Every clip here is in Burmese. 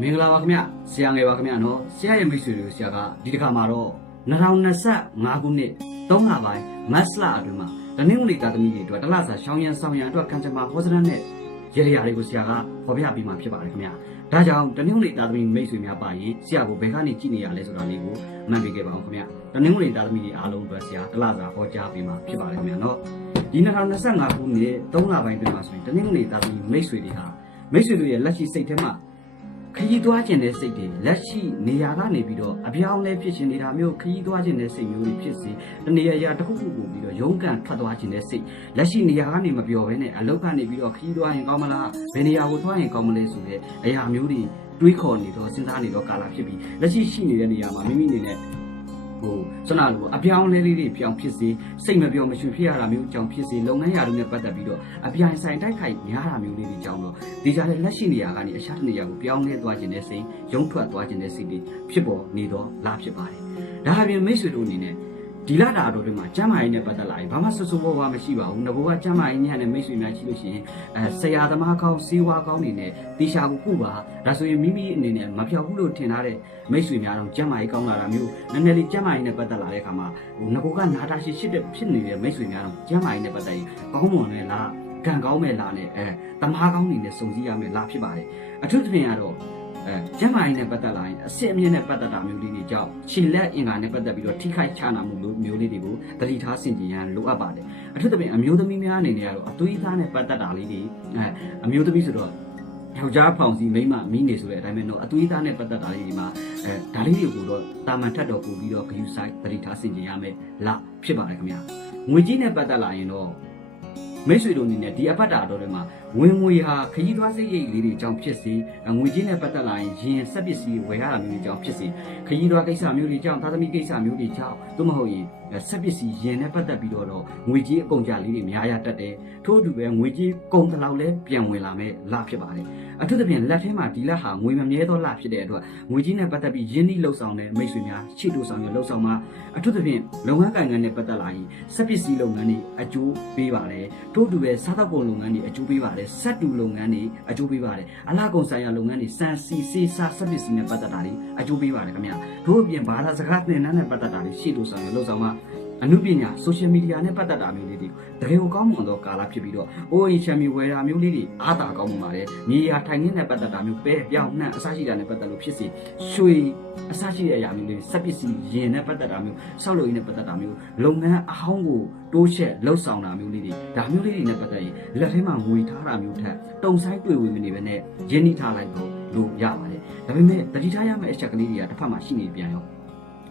မင်္ဂလာပါခင်ဗျဆရာငယ်ပါခင်ဗျနော်ဆရာရဲ့မိတ်ဆွေတွေကိုဆရာကဒီတစ်ခါမှာတော့2025ခုနှစ်3လပိုင်းမတ်လအတွင်းမှာတနင်္ဂနွေတာသမီတွေအတွက်တလစာရှောင်းရန်ဆောင်ရန်အတွက်ကန်ချမာဟောစရန်နဲ့ရေရရာတွေကိုဆရာကဖော်ပြပေးမှာဖြစ်ပါတယ်ခင်ဗျဒါကြောင့်တနင်္ဂနွေတာသမီမိတ်ဆွေများပါရင်ဆရာကိုဘယ်ကနေကြည့်နေရလဲဆိုတာလေးကိုမှတ်ပေးခဲ့ပါအောင်ခင်ဗျတနင်္ဂနွေတာသမီတွေအားလုံးအတွက်ဆရာတလစာဟောကြားပေးမှာဖြစ်ပါတယ်ခင်ဗျနော်ဒီ2025ခုနှစ်3လပိုင်းအတွင်းမှာဆိုရင်တနင်္ဂနွေတာသမီမိတ်ဆွေတွေဟာမိတ်ဆွေတွေရဲ့လက်ရှိစိတ်ထဲမှာ ခရီးသွားခြင်းတဲ့စိတ်တွေလက်ရှိနေရာကနေပြီးတော့အပြောင်းလဲဖြစ်ရှင်နေတာမျိုးခရီးသွားခြင်းတဲ့စိတ်မျိုးတွေဖြစ်စေတနေရာရာတစ်ခုခုကိုပြီးတော့ရုန်းကန်ထွက်သွားခြင်းတဲ့စိတ်လက်ရှိနေရာကနေမပြောဘဲနဲ့အလောက်ကနေပြီးတော့ခရီးသွားရင်ကောင်းမလားဘယ်နေရာကိုသွားရင်ကောင်းမလဲဆိုတဲ့အရာမျိုးတွေတွေးခေါ်နေတော့စဉ်းစားနေတော့ကာလဖြစ်ပြီးလက်ရှိရှိနေတဲ့နေရာမှာမိမိအနေနဲ့ ဟိုစနလိုအပြောင်းလဲလေးတွေပြောင်းဖြစ်စေစိတ်မပြောမရွှင်ဖြစ်ရတာမျိုးကြောင့်ဖြစ်စေလုပ်ငန်းရာတွေနဲ့ပတ်သက်ပြီးတော့အပြိုင်ဆိုင်တိုက်ခိုက်များတာမျိုးလေးတွေကြောင့်တော့ဒီကြတဲ့လက်ရှိနေရာကနေအခြားတစ်နေရာကိုပြောင်းလဲသွားခြင်းတဲ့စိတ်ရုံထွက်သွားခြင်းတဲ့စိတ်တွေဖြစ်ပေါ်နေတော့လားဖြစ်ပါတယ်။ဒါအပြင်မိတ်ဆွေတို့အနေနဲ့ ဒီလာတာတော်တွေမှာကျမ်းမာရေးနဲ့ပတ်သက်လာရင်ဘာမှဆဆဘောဝါမရှိပါဘူး။ငကောကကျမ်းမာရေးညံ့တဲ့မိတ်ဆွေများရှိလို့ရှိရင်အဲဆရာသမားကောင်းစီးဝါကောင်းနေနဲ့တေချာကိုကုပါဒါဆိုရင်မိမိအနေနဲ့မပြောက်ဘူးလို့ထင်ထားတဲ့မိတ်ဆွေများတော့ကျမ်းမာရေးကောင်းလာတာမျိုးနည်းနည်းလေးကျမ်းမာရေးနဲ့ပတ်သက်လာတဲ့အခါမှာဟိုငကောကနာတာရှိရှိတဲ့ဖြစ်နေတဲ့မိတ်ဆွေများတော့ကျမ်းမာရေးနဲ့ပတ်သက်ရင်ကောင်းမွန်နဲ့လားကံကောင်းမဲ့လာနဲ့အဲတမားကောင်းနေနဲ့စုံစည်းရမယ်လာဖြစ်ပါတယ်အထူးသဖြင့်ကတော့ အဲကျမ်းမာရေးနဲ့ပတ်သက်လာရင်အစစ်အမြင့်နဲ့ပတ်သက်တာမျိုးလေးတွေကြောင့်ခြေလက်အင်္ဂါနဲ့ပတ်သက်ပြီးတော့ထိခိုက်ချနာမှုလိုမျိုးလေးတွေကိုတတိထားဆင်ခြင်ရန်လိုအပ်ပါတယ်အထူးသဖြင့်အမျိုးသမီးများအနေနဲ့ကတော့အသွေးသားနဲ့ပတ်သက်တာလေးတွေအဲအမျိုးသမီးဆိုတော့ယောက်ျားဖောင်စီမိန်းမမိနေဆိုတဲ့အတိုင်းပဲတော့အသွေးသားနဲ့ပတ်သက်တာလေးတွေမှာအဲဒါလေးတွေကိုတော့တာမန်ထက်တော့ပို့ပြီးတော့ဂယူဆိုင်တတိထားဆင်ခြင်ရမယ်လာဖြစ်ပါတယ်ခင်ဗျာငွေကြီးနဲ့ပတ်သက်လာရင်တော့ မိတ်ဆွေတို့အနေနဲ့ဒီအပတ်တာတော်တွေမှာဝင်ငွေဟာခရီးသွားစိတ်ရိတ်လေးတွေအကြောင်းဖြစ်စေငွေချင်းနဲ့ပတ်သက်လာရင်ရင်ဆက်ပစ္စည်းဝယ်ရတာမျိုးတွေအကြောင်းဖြစ်စေခရီးသွားကိစ္စမျိုးတွေအကြောင်းသာသမီကိစ္စမျိုးတွေအကြောင်းသို့မဟုတ်ရင်ဆက်ပစ္စည်းရင်နဲ့ပတ်သက်ပြီးတော့ငွေကြီးအကုန်ကြလေးတွေများရတတ်တယ်ထို့အတူပဲငွေကြီးကုန်တလောက်လဲပြန်ဝင်လာမဲ့လဖြစ်ပါတယ်အထူးသဖြင့်လက်ထဲမှာဒီလက်ဟာငွေမမြဲသောလဖြစ်တဲ့အတွက်ငွေကြီးနဲ့ပတ်သက်ပြီးရင်းနှီးလှုပ်ဆောင်တဲ့မိတ်ဆွေများချစ်တူဆောင်ရလှုပ်ဆောင်မှာအထူးသဖြင့်လုပ်ငန်းကိုင်ငန်းနဲ့ပတ်သက်လာရင်ဆက်ပစ္စည်းလုပ်ငန်းတွေအကျိုးပေးပါတယ်ထို့တူပဲစားသောက်ကုန်လုပ်ငန်းတွေအကျိုးပေးပါတယ်စက်တူလုပ်ငန်းတွေအကျိုးပေးပါတယ်အလားကုန်ဆိုင်ရာလုပ်ငန်းတွေစံစီစေးစားစက်ပစ္စည်းနဲ့ပတ်သက်တာတွေအကျိုးပေးပါတယ်ခင်ဗျာတို့အပြင်ဘာသာစကားသင်တန်းနဲ့ပတ်သက်တာတွေရှေ့လို့ဆောင်ရလို့ဆောင်မှာ အမှုပညာ social media နဲ့ပတ်သက်တာမျိုးလေးတွေတကယ်ကိုကောင်းမွန်သောကာလဖြစ်ပြီးတော့အိုးအချမ်းမီဝယ်တာမျိုးလေးတွေအားသာကောင်းမွန်ပါတယ်မြေယာထိုင်ခင်းနဲ့ပတ်သက်တာမျိုးပဲပြောင်းနှံ့အစရှိတာနဲ့ပတ်သက်လို့ဖြစ်စေရွှေအစရှိတဲ့အရာမျိုးလေးစက်ပစ္စည်းရင်နဲ့ပတ်သက်တာမျိုးဆောက်လုပ်ရေးနဲ့ပတ်သက်တာမျိုးလုပ်ငန်းအဟောင်းကိုတိုးချက်လှုပ်ဆောင်တာမျိုးလေးတွေဒါမျိုးလေးတွေနဲ့ပတ်သက်ရင်လက်ထဲမှာငွေထားတာမျိုးထက်တုံဆိုင်တွေ့ဝင်မနေပဲနဲ့ရင်းနှီးထားလိုက်တော့လို့ရပါတယ်ဒါပေမဲ့တတိထားရမယ့်အချက်ကလေးတွေကတစ်ဖက်မှာရှိနေပြန်ရော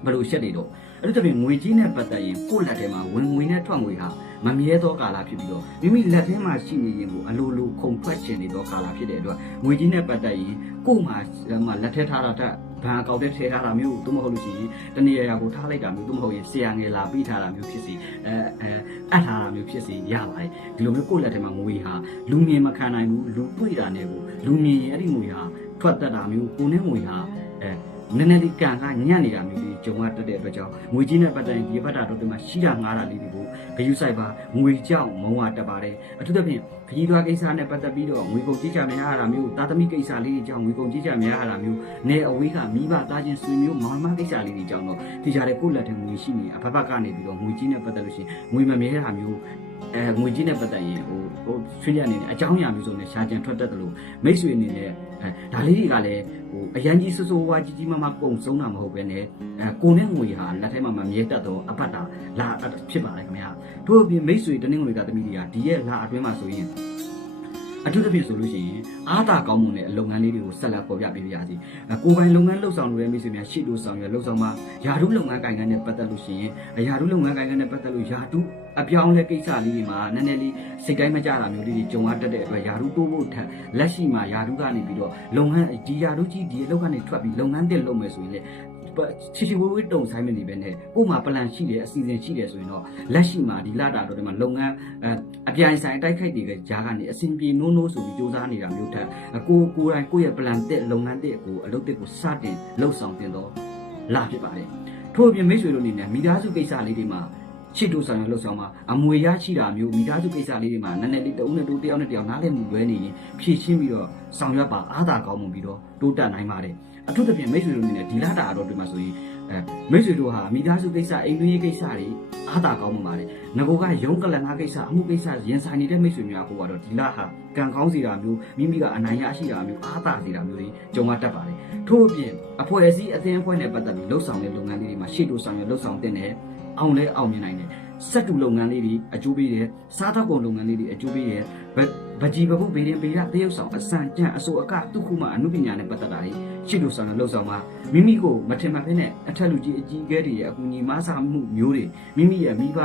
ဘယ်လိုချက်တွေတော့ အဲ့ဒါတည်းငွေကြီးနဲ့ပတ်သက်ရင်ကိုယ့်လက်ထဲမှာဝင်ငွေနဲ့ထွက်ငွေဟာမမြဲသောကာလဖြစ်ပြီးတော့မိမိလက်ထဲမှာရှိနေရင်ကိုအလိုလိုခုန်ထွက်ချင်နေသောကာလဖြစ်တဲ့အတွက်ငွေကြီးနဲ့ပတ်သက်ရင်ကို့မှာမှာလက်ထဲထားတာတက်ဘဏ်အကောင့်ထဲထည့်ထားတာမျိုးသို့မဟုတ်လို့ရှိရင်တနေရာရာကိုထားလိုက်တာမျိုးသို့မဟုတ်ရင်ဆရာငယ်လာပေးထားတာမျိုးဖြစ်စီအဲအဲအပ်ထားတာမျိုးဖြစ်စီရပါတယ်ဒီလိုမျိုးကိုယ့်လက်ထဲမှာငွေဟာလူမြင်မခံနိုင်ဘူးလူတွေ့တာနဲ့ကိုလူမြင်ရင်အဲ့ဒီငွေဟာထွက်တက်တာမျိုးကိုယ်နဲ့ငွေဟာအဲနည်းနည်းလေးကန်ကညံ့နေတာမျိုး လေးဂျုံကတက်တဲ့အတွက်ကြောင့်ငွေကြီးနဲ့ပတ်သက်ရင်ဒီဘက်တာတော့ဒီမှာရှိတာငားတာလေးတွေကိုဂယူဆိုင်ပါငွေကြောက်မုံဝတက်ပါတယ်အထူးသဖြင့်ခကြီးသွားကိစ္စနဲ့ပတ်သက်ပြီးတော့ငွေကုန်ကြီးကြများရတာမျိုးတာသမီကိစ္စလေးတွေကြောင့်ငွေကုန်ကြီးကြများရတာမျိုးနေအဝေးကမိဘသားချင်းဆွေမျိုးမောင်မကိစ္စလေးတွေကြောင့်တော့ဒီကြတဲ့ကိုယ့်လက်ထဲငွေရှိနေအဖဖကနေပြီးတော့ငွေကြီးနဲ့ပတ်သက်လို့ရှိရင်ငွေမမြဲတာမျိုးအဲငွေကြီးနဲ့ပတ်သက်ရင်ဟို ဟိုဆွေးရအနေနဲ့အကြောင်းအရာမျိုးစုံနဲ့ရှားကြံထွက်တတ်တယ်လို့မိတ်ဆွေအနေနဲ့အဲဒါလေးတွေကလည်းဟိုအရန်ကြီးစိုးစိုးဝါးကြီးကြီးမားမားပုံဆုံးတာမဟုတ်ပဲねအဲကိုနဲ့ငွေဟာလက်ထဲမှာမမြဲတတ်တော့အပတ်တာလာဖြစ်ပါတယ်ခင်ဗျာတို့အပြင်မိတ်ဆွေတနင်္ဂနွေကသမီးတွေကဒီရဲ့လာအတွင်းမှာဆိုရင်အထူးသဖြင့်ဆိုလို့ရှိရင်အားသာကောင်းမွန်တဲ့လုပ်ငန်းလေးတွေကိုဆက်လက်ပေါ်ပြပေးပါရစေ။ကိုယ်ပိုင်လုပ်ငန်းလှုပ်ဆောင်နေတဲ့မိတ်ဆွေများရှေ့လို့ဆောင်ရလှုပ်ဆောင်မှာယာတုလုပ်ငန်းကိုင်ငန်းနဲ့ပတ်သက်လို့ရှိရင်ယာတုလုပ်ငန်းကိုင်ငန်းနဲ့ပတ်သက်လို့ယာတု အပြောင်းလဲကိစ္စလေးတွေမှာနည်းနည်းလေးစိတ်တိုင်းမကြတာမျိုးလေးတွေကြုံရတတ်တဲ့အတွက်ယာတုတိုးဖို့ထက်လက်ရှိမှာယာတုကနေပြီးတော့လုပ်ငန်းဒီယာတုကြီးဒီအလုပ်ကနေထွက်ပြီးလုပ်ငန်းတစ်လုပ်မယ်ဆိုရင်လေချီချီဝေးဝေးတုံဆိုင်မနေပဲနဲ့ကို့မှာပလန်ရှိတယ်အစီအစဉ်ရှိတယ်ဆိုရင်တော့လက်ရှိမှာဒီလာတာတော့ဒီမှာလုပ်ငန်းအပြိုင်ဆိုင်တိုက်ခိုက်တွေကဂျာကနေအစဉ်ပြေနိုးနိုးဆိုပြီးစူးစမ်းနေတာမျိုးထက်ကိုကိုယ်တိုင်ကိုယ့်ရဲ့ပလန်တစ်လုပ်ငန်းတစ်ကိုအလုပ်တစ်ကိုစတင်လှုပ်ဆောင်တင်တော့လာဖြစ်ပါတယ်ထို့အပြင်မိတ်ဆွေတို့အနေနဲ့မိသားစုကိစ္စလေးတွေမှာ ချစ်တူဆောင်ရလှုပ်ဆောင်မှာအမွေရရှိတာမျိုးမိသားစုကိစ္စလေးတွေမှာနည်းနည်းလေးတဦးနဲ့တူတယောက်နဲ့တယောက်နားလည်မှုလွဲနေရင်ဖြည့်ရှင်းပြီးတော့ဆောင်ရွက်ပါအားသာကောင်းမှုပြီးတော့တိုးတက်နိုင်ပါတယ်အထူးသဖြင့်မိတ်ဆွေတို့အနေနဲ့ဒီလာတာတော့တွေ့မှာဆိုရင်အဲမိတ်ဆွေတို့ဟာမိသားစုကိစ္စအိမ်တွင်းရေးကိစ္စတွေအားသာကောင်းမှုပါတယ်ငကိုကရုံးကလန်ငါကိစ္စအမှုကိစ္စရင်ဆိုင်နေတဲ့မိတ်ဆွေများကိုကတော့ဒီလာဟာကံကောင်းစီတာမျိုးမိမိကအနိုင်ရရှိတာမျိုးအားသာစီတာမျိုးတွေကြုံရတတ်ပါတယ်ထို့အပြင်အဖွဲ့အစည်းအသင်းအဖွဲ့နဲ့ပတ်သက်ပြီးလှုပ်ဆောင်တဲ့လုပ်ငန်းလေးတွေမှာရှေ့တိုးဆောင်ရလှုပ်ဆောင်တဲ့နယ် အောင်လဲအောင်မြင်နိုင်တယ်စက်တူလုပ်ငန်းလေးတွေအကျိုးပေးတယ်စားသောက်ကုန်လုပ်ငန်းလေးတွေအကျိုးပေးတယ်ဗဗကြီးပပုဘေးရင်ဘေးရတရုပ်ဆောင်အစံကြံအစိုးအကတုခုမှအမှုပညာနဲ့ပတ်သက်တာတွေရှေ့တိုးဆောင်ရလှုပ်ဆောင်မှာမိမိကိုမထင်မှတ်ဖဲနဲ့အထက်လူကြီးအကြီးအကဲတွေရဲ့အကူအညီမဆာမှုမျိုးတွေမိမိရဲ့မိဘ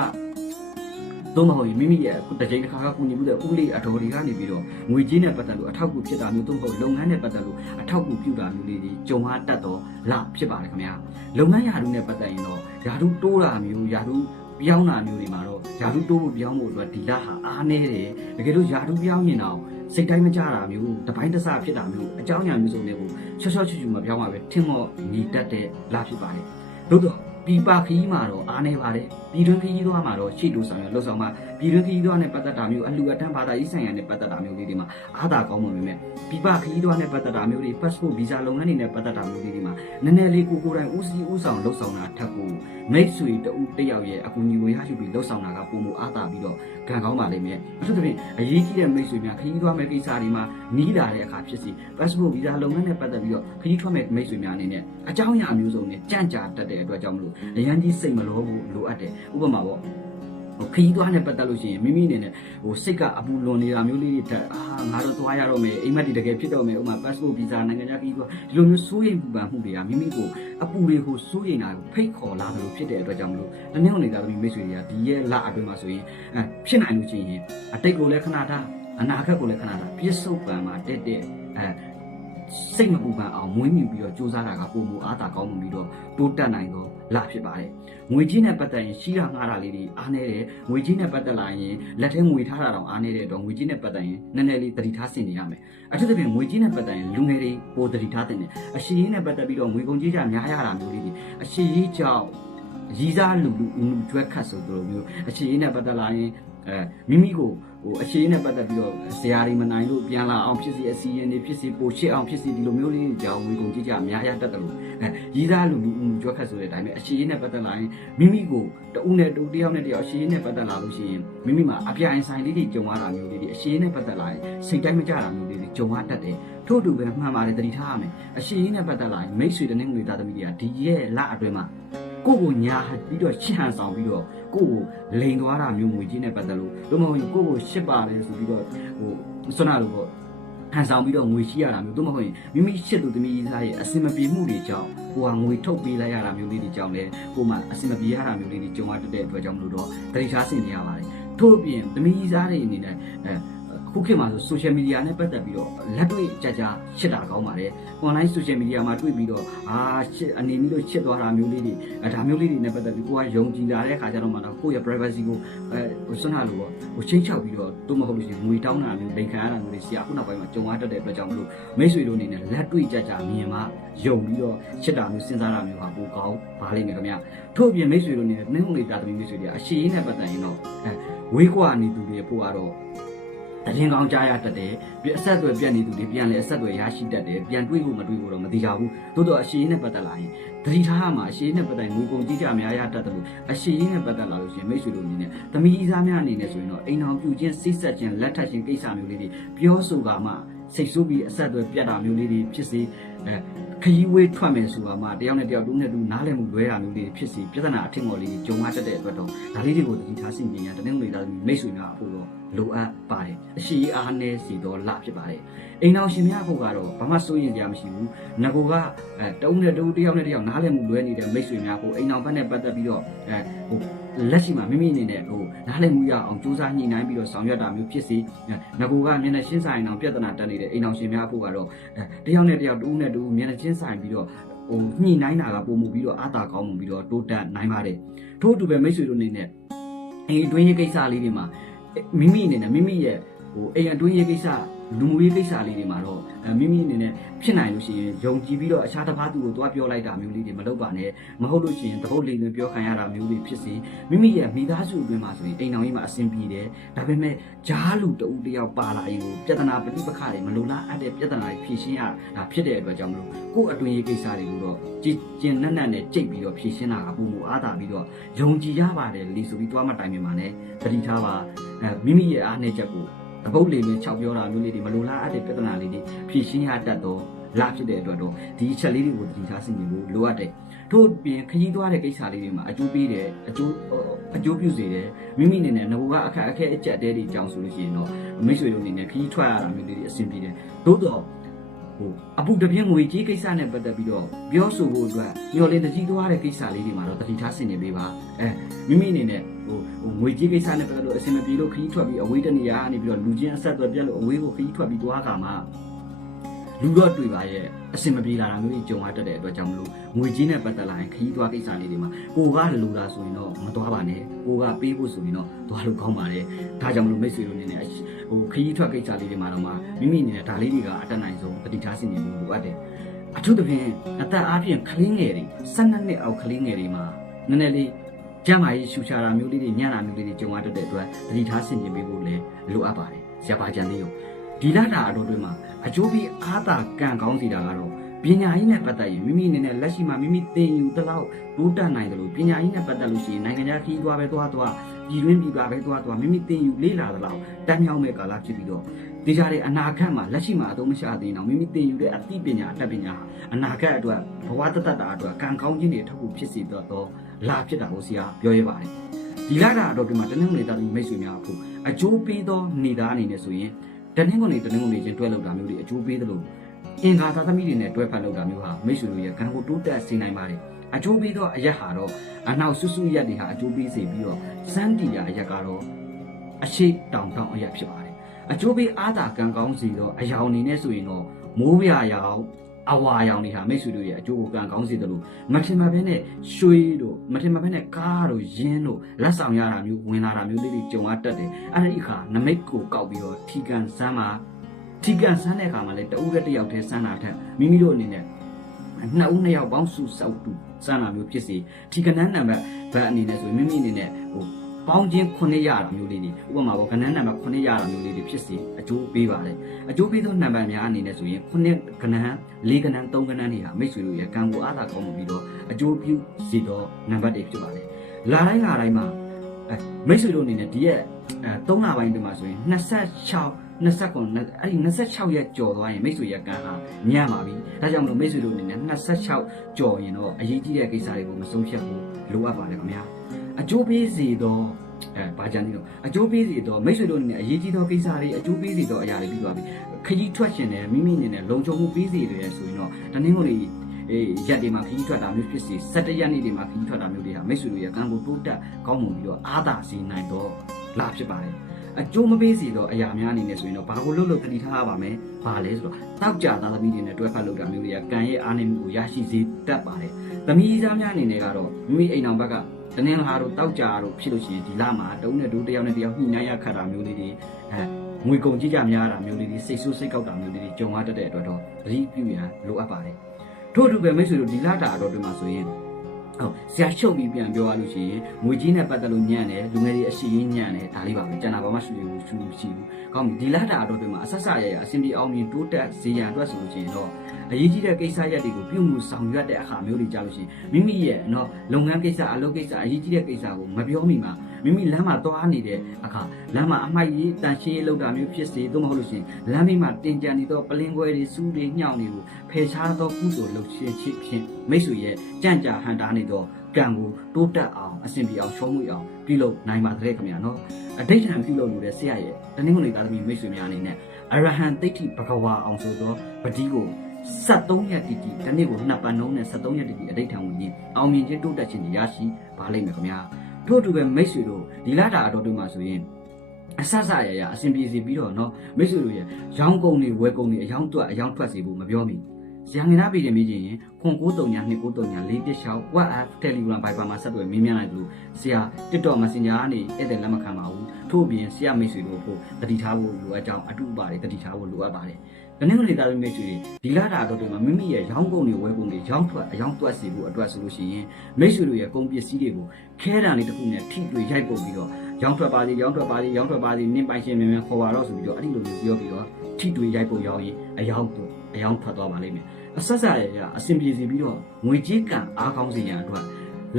သို့မဟုတ်ရင်မိမိရဲ့တစ်ချိန်တစ်ခါကကူညီမှုတဲ့ဥပဒေအတော်တွေကနေပြီးတော့ငွေကြေးနဲ့ပတ်သက်လို့အထောက်အကူဖြစ်တာမျိုးသို့မဟုတ်လုပ်ငန်းနဲ့ပတ်သက်လို့အထောက်အကူပြုတာမျိုးလေးတွေကြုံရတတ်တော့လဖြစ်ပါတယ်ခင်ဗျာလုပ်ငန်းရာထူးနဲ့ပတ်သက်ရင်တော့ရာထူးတိုးတာမျိုးရာထူးပြောင်းတာမျိုးတွေမှာတော့ယာရုတိုးဖို့ပြောင်းဖို့အတွက်ဒီလဟာအားနေတယ်တကယ်လို့ယာရုပြောင်းရင်တော့စိတ်တိုင်းမကြတာမျိုးတပိုင်းတစဖြစ်တာမျိုးအကြောင်းအရာမျိုးစုံတွေကိုချောချောချူချူမပြောင်းပါပဲထင်မော့ညီတက်တဲ့လဖြစ်ပါတယ်တို့တော့ ပြပခီးမှာတော့အားနေပါတယ်ပြည်တွင်းခီးသွားမှာတော့ရှေ့တိုးဆောင်ရလှုပ်ဆောင်မှာ ပြည်တွင်းခီးသွားနဲ့ပတ်သက်တာမျိုးအလူအတန်းဘာသာရေးဆိုင်ရာနဲ့ပတ်သက်တာမျိုးလေးတွေမှာအားသာကောင်းမှပဲမဲ့ပြပခီးသွားနဲ့ပတ်သက်တာမျိုးတွေ passport visa လုပ်ငန်းတွေနဲ့ပတ်သက်တာမျိုးလေးတွေမှာနည်းနည်းလေးကိုကိုယ်တိုင်ဦးစီးဦးဆောင်လှုပ်ဆောင်တာထက်ကိုမိတ်ဆွေတဦးတစ်ယောက်ရဲ့အကူအညီကိုရရှိပြီးလှုပ်ဆောင်တာကပုံမအားသာပြီးတော့ကံကောင်းပါလိမ့်မယ်အထူးသဖြင့်အရေးကြီးတဲ့မိတ်ဆွေများခရီးသွားမဲ့ကိစ္စတွေမှာနီးလာတဲ့အခါဖြစ်စီ passport visa လုပ်ငန်းနဲ့ပတ်သက်ပြီးတော့ခရီးထွက်မဲ့မိတ်ဆွေများအနေနဲ့အကြောင်းအရာမျိုးစုံနဲ့ကြန့်ကြာတတ်တဲ့အတွက်ကြောင့်မလို့အရန်ကြီးစိတ်မလောဘူးလိုအပ်တယ်ဥပမာပေါ့ဟို ခရီးသွားနဲ့ပတ်သက်လို့ရှိရင်မိမိအနေနဲ့ဟိုစိတ်ကအပူလွန်နေတာမျိုးလေးတွေတက်အာငါတို့သွားရတော့မယ်အိမ်မက်တွေတကယ်ဖြစ်တော့မယ်ဥပမာ passport visa နိုင်ငံခြားခရီးသွားဒီလိုမျိုးစိုးရိမ်ပူပန်မှုတွေကမိမိကိုအပူတွေကိုစိုးရိမ်တာကိုဖိတ်ခေါ်လာတယ်လို့ဖြစ်တဲ့အတွက်ကြောင့်မလို့တနည်းနေတာသမီးမိတ်ဆွေတွေကဒီရဲ့လအတွင်းမှာဆိုရင်အဲဖြစ်နိုင်လို့ရှိရင်အတိတ်ကိုလည်းခဏထားအနာဂတ်ကိုလည်းခဏထားပြစ္ဆုတ်ပံမှာတက်တဲ့အဲ စိတ်မပူပန်အောင်မွေးမြူပြီးတော့စူးစမ်းတာကပုံမူအားသာကောင်းမှုပြီးတော့တိုးတက်နိုင်တော့လဖြစ်ပါတယ်ငွေကြီးနဲ့ပတ်သက်ရင်ရှိတာငှားတာလေးတွေအားနေတယ်ငွေကြီးနဲ့ပတ်သက်လာရင်လက်ထဲငွေထားတာတော့အားနေတဲ့တော့ငွေကြီးနဲ့ပတ်သက်ရင်နည်းနည်းလေးသတိထားဆင်နေရမယ်အထူးသဖြင့်ငွေကြီးနဲ့ပတ်သက်ရင်လူငယ်တွေပိုသတိထားတဲ့တယ်အရှိရေးနဲ့ပတ်သက်ပြီးတော့ငွေကုန်ကြီးကြများရတာမျိုးလေးတွေအရှိရေးကြောင့်ရီးစားလူလူဦးလူကျွဲခတ်ဆိုလိုမျိုးအရှိရေးနဲ့ပတ်သက်လာရင် အဲမိမိကိုဟိုအရှိရေးနဲ့ပတ်သက်ပြီးတော့ဇရာတွေမနိုင်လို့ပြန်လာအောင်ဖြစ်စီအစီရင်တွေဖြစ်စီပိုရှစ်အောင်ဖြစ်စီဒီလိုမျိုးလေးတွေကြောင့်ငွေကုန်ကြီးကြများရတတ်တယ်လို့အဲရီးစားလူလူဦးလူကျွဲခတ်ဆိုတဲ့အတိုင်းပဲအရှိရေးနဲ့ပတ်သက်လာရင်မိမိကိုတဦးနဲ့တူတယောက်နဲ့တယောက်အရှိရေးနဲ့ပတ်သက်လာလို့ရှိရင်မိမိမှာအပြိုင်ဆိုင်လေးတွေကြုံရတာမျိုးလေးတွေအရှိရေးနဲ့ပတ်သက်လာရင်စိတ်တိုင်းမကြတာမျိုးလေးတွေကြုံရတတ်တယ်ထို့အတူပဲမှန်ပါတယ်တတိထားရမယ်အရှိရေးနဲ့ပတ်သက်လာရင်မိတ်ဆွေတနင်္ဂနွေသားသမီးတွေကဒီရဲ့လအတွင်းမှာ ကိုယ့်ကိုညာပြီးတော့ချစ်ဟန်ဆောင်ပြီးတော့ကိုယ့်ကိုလိန်သွားတာမျိုးငွေကြီးနဲ့ပတ်သက်လို့တို့မဟုတ်ရင်ကိုယ့်ကိုရှစ်ပါတယ်ဆိုပြီးတော့ဟိုစွနာလို့ပေါ့ဟန်ဆောင်ပြီးတော့ငွေရှိရတာမျိုးတို့မဟုတ်ရင်မိမိရှစ်သူသမီးသားရဲ့အစင်မပြေမှုတွေကြောင့်ကိုကငွေထုတ်ပေးလိုက်ရတာမျိုးလေးတွေကြောင့်လည်းကိုမှအစင်မပြေရတာမျိုးလေးတွေကြုံရတတ်တဲ့အတွက်ကြောင့်မလို့တော့တတိထားဆင်နေရပါတယ်ထို့အပြင်သမီးသားတွေအနေနဲ့အဲ ခုခေတ်မှာဆို social media နဲ့ပတ်သက်ပြီးတော့လက်တွေ့ကြကြရှစ်တာကောင်းပါတယ်။ online social media မှာတွေ့ပြီးတော့အာရှစ်အနေနဲ့လို့ရှစ်သွားတာမျိုးလေးတွေအဲဒါမျိုးလေးတွေနဲ့ပတ်သက်ပြီးကိုကယုံကြည်လာတဲ့အခါကျတော့မှတော့ကိုယ့်ရဲ့ privacy ကိုအဲဟိုစွန့်လာလို့ပေါ့ဟိုချင်းချောက်ပြီးတော့တို့မဟုတ်လို့ရှိရင်ငွေတောင်းတာမျိုးလိန်ခံရတာမျိုးတွေဆရာခုနောက်ပိုင်းမှာကြုံရတတ်တဲ့အတွက်ကြောင့်မလို့မိတ်ဆွေတို့အနေနဲ့လက်တွေ့ကြကြမြင်မှယုံပြီးတော့ရှစ်တာမျိုးစဉ်းစားတာမျိုးဟာပိုကောင်းပါလိမ့်မယ်ခင်ဗျာ။ထို့အပြင်မိတ်ဆွေတို့အနေနဲ့နှင်းငွေတာသမီးမိတ်ဆွေတွေအရှိရင်းနဲ့ပတ်သက်ရင်တော့အဲဝေးကွာနေသူတွေပို့ကတော့ တရင်ကောင်းကြားရတတ်တယ်ပြီးအဆက်အသွယ်ပြတ်နေသူတွေပြန်လဲအဆက်အသွယ်ရရှိတတ်တယ်ပြန်တွေးဖို့မတွေးဖို့တော့မသိကြဘူးတိုးတော့အရှိရင်နဲ့ပတ်သက်လာရင်သတိထားရမှာအရှိရင်နဲ့ပတ်သက်ငွေကုန်ကြီးကြများရတတ်တယ်လို့အရှိရင်နဲ့ပတ်သက်လာလို့ရှိရင်မိတ်ဆွေတို့အနေနဲ့သမီးသားများအနေနဲ့ဆိုရင်တော့အိမ်အောင်ပြုခြင်းစိတ်ဆက်ခြင်းလက်ထပ်ခြင်းကိစ္စမျိုးလေးတွေပြောဆိုကမှ စိတ်ဆိုးပြီးအဆက်အသွယ်ပြတ်တာမျိုးလေးတွေဖြစ်စေအဲခရီးဝေးထွက်မယ်ဆိုတာမှတယောက်နဲ့တယောက်တူးနဲ့တူနားလည်မှုလွဲတာမျိုးလေးဖြစ်စီပြဿနာအထင်ပေါ်လေးကြုံရတတ်တဲ့အတွက်တော့ဒါလေးတွေကိုသတိထားဆင်ခြင်ရတနင်္ဂနွေသားသမီးမိတ်ဆွေများအဖို့တော့လိုအပ်ပါတယ်အရှိအားနည်းစီတော့လဖြစ်ပါတယ်အိမ်အောင်ရှင်များဖို့ကတော့ဘာမှစိုးရင်ကြမရှိဘူးငကိုကအဲတုံးနဲ့တူတယောက်နဲ့တယောက်နားလည်မှုလွဲနေတဲ့မိတ်ဆွေများကိုအိမ်အောင်ဘက်နဲ့ပတ်သက်ပြီးတော့အဲဟို လက်ရှိမှာမိမိအနေနဲ့ဟိုနားလည်မှုရအောင်စူးစမ်းညှိနှိုင်းပြီးတော့ဆောင်ရွက်တာမျိုးဖြစ်စီငကိုကမျက်နှာရှင်းဆိုင်အောင်ပြဿနာတက်နေတဲ့အိမ်အောင်ရှင်များဖို့ကတော့အဲတယောက်နဲ့တယောက်တူးနဲ့တူမျက်နှာချင်းဆိုင်ပြီးတော့ဟိုညှိနှိုင်းတာကပုံမှုပြီးတော့အာသာကောင်းမှုပြီးတော့တိုးတက်နိုင်ပါတယ်ထို့အတူပဲမိတ်ဆွေတို့အနေနဲ့အိမ်အတွင်းရေးကိစ္စလေးတွေမှာမိမိအနေနဲ့မိမိရဲ့ဟိုအိမ်အတွင်းရေးကိစ္စ လူမှုရေးကိစ္စလေးတွေမှာတော့အဲမိမိအနေနဲ့ဖြစ်နိုင်လို့ရှိရင်ယုံကြည်ပြီးတော့အခြားတစ်ပါးသူကိုသွားပြောလိုက်တာမျိုးလေးတွေမလုပ်ပါနဲ့မဟုတ်လို့ရှိရင်တပုတ်လေးနဲ့ပြောခံရတာမျိုးတွေဖြစ်စေမိမိရဲ့မိသားစုအတွင်းမှာဆိုရင်အိမ်တော်ကြီးမှာအဆင်ပြေတယ်ဒါပေမဲ့ဂျားလူတဦးတယောက်ပါလာရင်ကိုပြဿနာပဋိပက္ခတွေမလိုလားအပ်တဲ့ပြဿနာတွေဖြေရှင်းရတာဖြစ်တဲ့အတွက်ကြောင့်မလို့ကိုယ့်အတွင်းရေးကိစ္စတွေကိုတော့ကြည်ကျင်နက်နက်နဲ့ကြိတ်ပြီးတော့ဖြေရှင်းတာကပုံမူအားတာပြီးတော့ယုံကြည်ရပါတယ်လီဆိုပြီးသွားမှတိုင်မြင်ပါနဲ့သတိထားပါအဲမိမိရဲ့အားနည်းချက်ကို အပုတ်လေးလေး၆ပြောတာမျိုးလေးတွေမလိုလားအပ်တဲ့ပြဿနာလေးတွေဖြေရှင်းရတတ်တော့လာဖြစ်တဲ့အတွက်တော့ဒီအချက်လေးတွေကိုတတိထားစီနေဖို့လိုအပ်တယ်ထို့ပြင်ခကြီးသွားတဲ့ကိစ္စလေးတွေမှာအကျိုးပေးတယ်အကျိုးအကျိုးပြုစေတယ်မိမိအနေနဲ့ငဘကအခက်အခဲအကျက်တဲတွေကြောင်းဆိုလို့ရှိရင်တော့မိတ်ဆွေတို့အနေနဲ့ခကြီးထွက်ရတာမျိုးလေးတွေအဆင်ပြေတယ်သို့တော့ ဟိုအပုတပြင်းငွေကြီးကိစ္စနဲ့ပတ်သက်ပြီးတော့ပြောဆိုဖို့အတွက်ညှော်လင်းတကြီးသွားတဲ့ကိစ္စလေးတွေမှာတော့တတိထားစီနေပေးပါအဲမိမိအနေနဲ့ဟိုဟိုငွေကြီးကိစ္စနဲ့ပတ်သက်လို့အဆင်မပြေလို့ခကြီးထွက်ပြီးအဝေးတနေရာကနေပြီးတော့လူချင်းအဆက်အသွယ်ပြတ်လို့အဝေးကိုခကြီးထွက်ပြီးသွားကမှလူတော့တွေ့ပါရဲ့ အဆင်မပြေလာတာမျိုးကြီးကြုံရတတ်တဲ့အတွက်ကြောင့်မလို့ငွေကြီးနဲ့ပတ်သက်လာရင်ခကြီးသွားကိစ္စလေးတွေမှာကိုကလူလာဆိုရင်တော့မသွားပါနဲ့ကိုကပေးဖို့ဆိုရင်တော့သွားလို့ကောင်းပါတယ်ဒါကြောင့်မလို့မိတ်ဆွေတို့အနေနဲ့ဟိုခကြီးထွက်ကိစ္စလေးတွေမှာတော့မှမိမိအနေနဲ့ဒါလေးတွေကအတက်နိုင်ဆုံးပဋိထားစီနေဖို့လိုအပ်တယ်အထူးသဖြင့်အသက်အားဖြင့်ကလေးငယ်တွေ12နှစ်အောက်ကလေးငယ်တွေမှာနည်းနည်းလေးကျမ်းမာရေးရှူချတာမျိုးလေးတွေညံ့တာမျိုးလေးတွေကြုံရတတ်တဲ့အတွက်သတိထားဆင်ခြင်ပေးဖို့လည်းလိုအပ်ပါတယ်။ဆရာပါကြံလေးရောဒီလတာအတော်တွေမှာ အကျိုးပြီးအားသာကံကောင်းစီတာကတော့ပညာရေးနဲ့ပတ်သက်ရင်မိမိအနေနဲ့လက်ရှိမှာမိမိသင်ယူသလောက်တိုးတက်နိုင်တယ်လို့ပညာရေးနဲ့ပတ်သက်လို့ရှိရင်နိုင်ငံခြားခီးသွားပဲသွားသွားပြည်တွင်းပြည်ပပဲသွားသွားမိမိသင်ယူလေ့လာသလောက်တန်းမြောင်းမဲ့ကာလဖြစ်ပြီးတော့ဒီကြတဲ့အနာဂတ်မှာလက်ရှိမှာအသုံးမချသေးအောင်မိမိသင်ယူတဲ့အသိပညာအတတ်ပညာဟာအနာဂတ်အတွက်ဘဝတတတာအတွက်ကံကောင်းခြင်းတွေထုတ်ဖို့ဖြစ်စေတော့လာဖြစ်တာကိုဆရာပြောရပါတယ်ဒီလတာအတော်ဒီမှာတနင်္ဂနွေတာလူမိတ်ဆွေများအခုအကျိုးပေးသောနေတာအနေနဲ့ဆိုရင် တနင်္ဂနွေတနင်္ဂနွေချင်းတွဲလောက်တာမျိုးတွေအကျိုးပေးသလိုအင်္ဂါသာသမီတွေနဲ့တွဲဖက်လောက်တာမျိုးဟာမိတ်ဆွေတို့ရဲ့ကံကိုတိုးတက်စေနိုင်ပါတယ်အကျိုးပေးသောအရက်ဟာတော့အနောက်ဆွဆွရက်တွေဟာအကျိုးပေးစေပြီးတော့စန်းတီယာအရက်ကတော့အရှိတောင်တောင်အရက်ဖြစ်ပါတယ်အကျိုးပေးအားသာကံကောင်းစီတော့အယောင်အနေနဲ့ဆိုရင်တော့မိုးပြရောင် အဝါရောင်တွေဟာမိတ်ဆွေတို့ရဲ့အကျိုးကိုကံကောင်းစေတယ်လို့မထင်မှတ်ဘဲနဲ့ရွှေတို့မထင်မှတ်ဘဲနဲ့ကားတို့ရင်းတို့လက်ဆောင်ရတာမျိုးဝင်လာတာမျိုးလေးတွေကြုံရတတ်တယ်အဲ့ဒီအခါနမိတ်ကိုကောက်ပြီးတော့ထီကန်စမ်းမှာထီကန်စမ်းတဲ့အခါမှာလည်းတဦးတစ်ယောက်တည်းစမ်းတာထက်မိမိတို့အနေနဲ့နှစ်ဦးနှစ်ယောက်ပေါင်းစုစောက်တူစမ်းတာမျိုးဖြစ်စီထီကနန်းနံပါတ်ဘတ်အနေနဲ့ဆိုရင်မိမိအနေနဲ့ဟို ပေါင်းချင်း9ရတာမျိုးလေးတွေဥပမာပေါ့ကနန်းနံပါတ်9ရတာမျိုးလေးတွေဖြစ်စီအကျိုးပေးပါတယ်အကျိုးပေးသောနံပါတ်များအနေနဲ့ဆိုရင်9ကနန်း4ကနန်း3ကနန်းတွေဟာမိတ်ဆွေတို့ရဲ့ကံကိုအားသာကောင်းမှုပြီးတော့အကျိုးပြုစီသောနံပါတ်တွေဖြစ်ပါတယ်လာတိုင်းလာတိုင်းမှာအဲမိတ်ဆွေတို့အနေနဲ့ဒီရဲ့အဲ3လပိုင်းဒီမှာဆိုရင်26 29အဲ့ဒီ26ရက်ကြော်သွားရင်မိတ်ဆွေရဲ့ကံဟာညံ့ပါပြီဒါကြောင့်မလို့မိတ်ဆွေတို့အနေနဲ့26ကြော်ရင်တော့အရေးကြီးတဲ့ကိစ္စတွေကိုမဆုံးဖြတ်ဖို့လိုအပ်ပါတယ်ခင်ဗျာ အကျိုးပေးစေတော့အဲဘာကြမ်းနေတော့အကျိုးပေးစေတော့မိတ်ဆွေတို့အနေနဲ့အရေးကြီးသောကိစ္စတွေအကျိုးပေးစေတော့အရာတွေပြီးသွားပြီခကြီးထွက်ရှင်တယ်မိမိအနေနဲ့လုံခြုံမှုပေးစေတယ်ဆိုရင်တော့တနင်္ဂနွေအေးရက်တွေမှာခကြီးထွက်တာမျိုးဖြစ်စီ17ရက်နေ့တွေမှာခကြီးထွက်တာမျိုးတွေဟာမိတ်ဆွေတို့ရဲ့ကံကိုတိုးတက်ကောင်းမွန်ပြီးတော့အားသာစေနိုင်တော့လာဖြစ်ပါတယ်အကျိုးမပေးစီတော့အရာများအနေနဲ့ဆိုရင်တော့ဘာကိုလုပ်လို့တတိထားရပါမယ်။ဘာလဲဆိုတော့တောက်ကြသားသမီးတွေနဲ့တွဲဖက်လုပ်တာမျိုးတွေကကံရဲ့အားနည်းမှုကိုရရှိစေတတ်ပါတယ်။သမီးသားများအနေနဲ့ကတော့မိမိအိမ်အောင်ဘက်က တနင်္လာတို့တောက်ကြတို့ဖြစ်လို့ရှိရင်ဒီလမှာတုံးနဲ့ဒူးတစ်ယောက်နဲ့တစ်ယောက်ညှိနှိုင်းရခတ်တာမျိုးလေးတွေအဲငွေကုန်ကြီးကြများတာမျိုးလေးတွေစိတ်ဆိုးစိတ်ကောက်တာမျိုးလေးတွေကြုံရတတ်တဲ့အတွက်တော့သတိပြုရန်လိုအပ်ပါတယ်။ထို့အတူပဲမိတ်ဆွေတို့ဒီလတာတော့ဒီမှာဆိုရင်ဟုတ် ဆရာချုပ်ပြီးပြန်ပြောရလို့ရှိရင်ငွေကြီးနဲ့ပတ်သက်လို့ညံ့တယ်လူငယ်တွေအရှိရင်းညံ့တယ်ဒါလေးပါပဲကျန်တာဘာမှရှိလို့ရှိလို့ရှိဘူး။ကောင်းပြီဒီလာတာအတော့ဒီမှာအဆက်ဆက်ရရအစဉ်ပြေအောင်မြင်တိုးတက်ဇေယျအတွက်ဆိုလို့ရှိရင်တော့အရေးကြီးတဲ့ကိစ္စရပ်တွေကိုပြုမှုဆောင်ရွက်တဲ့အခါမျိုးတွေကြလို့ရှိရင်မိမိရဲ့နော်လုပ်ငန်းကိစ္စအလုပ်ကိစ္စအရေးကြီးတဲ့ကိစ္စကိုမပြောမိမှာ မိမိလမ်းမှာသွားနေတဲ့အခါလမ်းမှာအမိုက်ကြီးတန်ရှင်းရေးလုပ်တာမျိုးဖြစ်စေသို့မဟုတ်လို့ရှိရင်လမ်းဘေးမှာတင်ကြံနေတော့ပလင်ခွဲတွေစူးတွေညှောင်းတွေကိုဖယ်ရှားသောကုသိုလ်လုပ်ခြင်းချင်းဖြင့်မိတ်ဆွေရဲ့ကြံ့ကြာဟန်တာနေတော့ကံကိုတိုးတက်အောင်အဆင်ပြေအောင်ရှုံးမှုအောင်ပြုလုပ်နိုင်ပါတဲ့ခင်ဗျာနော်အဋိဋ္ဌံပြုလုပ်လို့တဲ့ဆရာရဲ့တနင်္ဂနွေသားသမီးမိတ်ဆွေများအနေနဲ့အရဟံတိဋ္ဌိဘဂဝါအောင်ဆိုသောပတိကို73ရက်တိတိတနေ့ကိုနှစ်ပတ်နှုံးနဲ့73ရက်တိတိအဋိဋ္ဌံဝင်ရင်အောင်မြင်ခြင်းတိုးတက်ခြင်းရရှိပါလိမ့်မယ်ခင်ဗျာ ထို့အတူပဲမိတ်ဆွေတို့ဒီလာတာအတော်တူမှာဆိုရင်အဆက်ဆက်ရရအစဉ်ပြေစီပြီးတော့နော်မိတ်ဆွေတို့ရဲ့ရောင်းကုန်တွေဝယ်ကုန်တွေအယောင်းတွက်အယောင်းထွက်စီဖို့မပြောမိရန်ကုန်ပြည်နယ်မြေကြီးရင်0939 2939 416 WhatsApp Telegram Viber မှာဆက်သွယ်မေးမြန်းလိုက်သလိုဆရာ TikTok Messenger ကနေဧည့်သည်လက်မခံပါဘူးထို့အပြင်ဆရာမိတ်ဆွေတို့ကိုတတိထားဖို့လိုအပ်ကြောင်းအတူပါတယ်တတိထားဖို့လိုအပ်ပါတယ် တနင်္ဂနွေသားသမီးမိတ်ဆွေတွေဒီလာတာတော့တွေမှာမိမိရဲ့ရောင်းကုန်တွေဝယ်ကုန်တွေရောင်းထွက်အယောင်းတွက်စီဖို့အတွက်ဆိုလို့ရှိရင်မိတ်ဆွေတို့ရဲ့ကုန်ပစ္စည်းတွေကိုခဲတံလေးတစ်ခုနဲ့ထိတွေ့ရိုက်ပုတ်ပြီးတော့ရောင်းထွက်ပါစီရောင်းထွက်ပါစီရောင်းထွက်ပါစီနင်းပိုင်ရှင်မြန်မြန်ခေါ်ပါတော့ဆိုပြီးတော့အဲ့ဒီလိုမျိုးပြောပြီးတော့ထိတွေ့ရိုက်ပုတ်ရောင်းရင်အယောင်းအယောင်းထွက်သွားပါလိမ့်မယ်အဆက်ဆက်ရရအဆင်ပြေစီပြီးတော့ငွေကြေးကံအားကောင်းစေရန်အတွက်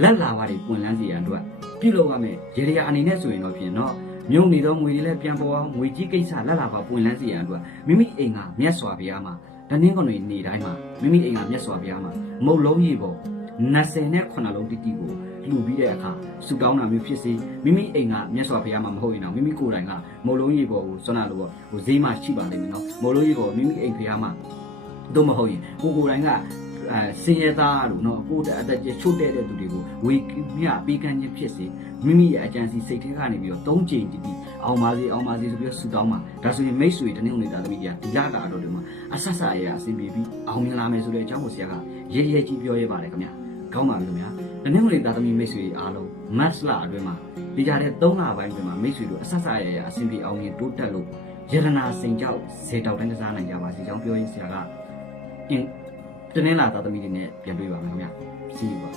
လက်လာပါတွေပွင့်လန်းစေရန်အတွက်ပြုလုပ်ရမယ်ရေဒီယာအနေနဲ့ဆိုရင်တော့ဖြစ်နော် မြုံနေသောငွေတွေလည်းပြန်ပေါ်အောင်ငွေကြီးကိစ္စလက်လာပါပွင့်လန်းစေရန်အတွက်မိမိအိမ်ကမြတ်စွာဘုရားမှာတနင်္ဂနွေနေ့တိုင်းမှာမိမိအိမ်ကမြတ်စွာဘုရားမှာမုတ်လုံးကြီးပေါ်20နဲ့9လုံးတိတိကိုလှူပြီးတဲ့အခါဆူတောင်းတာမျိုးဖြစ်စေမိမိအိမ်ကမြတ်စွာဘုရားမှာမဟုတ်ရင်တော့မိမိကိုယ်တိုင်ကမုတ်လုံးကြီးပေါ်ကိုစွမ်းနာလို့ပေါ့ဟိုဈေးမှာရှိပါလိမ့်မယ်နော်မုတ်လုံးကြီးပေါ်မိမိအိမ်ဘုရားမှာတော့မဟုတ်ရင်ကိုကိုယ်တိုင်က အဲစင်ရသားလို့နော်ကိုယ်အတက်ချို့တဲ့တဲ့သူတွေကိုဝေမြပေးကမ်းခြင်းဖြစ်စေမိမိရဲ့အကြံစီစိတ်ထဲကနေပြီးတော့သုံးချိန်တည်တည်အောင်ပါစေအောင်ပါစေဆိုပြီးတော့ဆူတောင်းပါဒါဆိုရင်မိတ်ဆွေတနင်္ဂနွေသားသမီးတွေကဒီလာတာတော့ဒီမှာအဆက်ဆက်ရအဆင်ပြေပြီးအောင်မြင်လာမယ်ဆိုတဲ့အကြောင်းကိုဆရာကရဲရဲကြီးပြောရဲပါတယ်ခင်ဗျာကောင်းပါပြီခင်ဗျာတနင်္ဂနွေသားသမီးမိတ်ဆွေအားလုံးမတ်လအတွင်းမှာဒီကြတဲ့3လပိုင်းအတွင်းမှာမိတ်ဆွေတို့အဆက်ဆက်ရရအဆင်ပြေအောင်မြင်တိုးတက်လို့ယရနာစိန်ကြောက်ဇေတောက်တိုင်းကစားနိုင်ကြပါစေကြောင်းပြောရင်းဆရာကအင်း တနင်္လာသားသမီးတွေနဲ့ပြန်တွေ့ပါမယ်ခင်ဗျာစီးပါ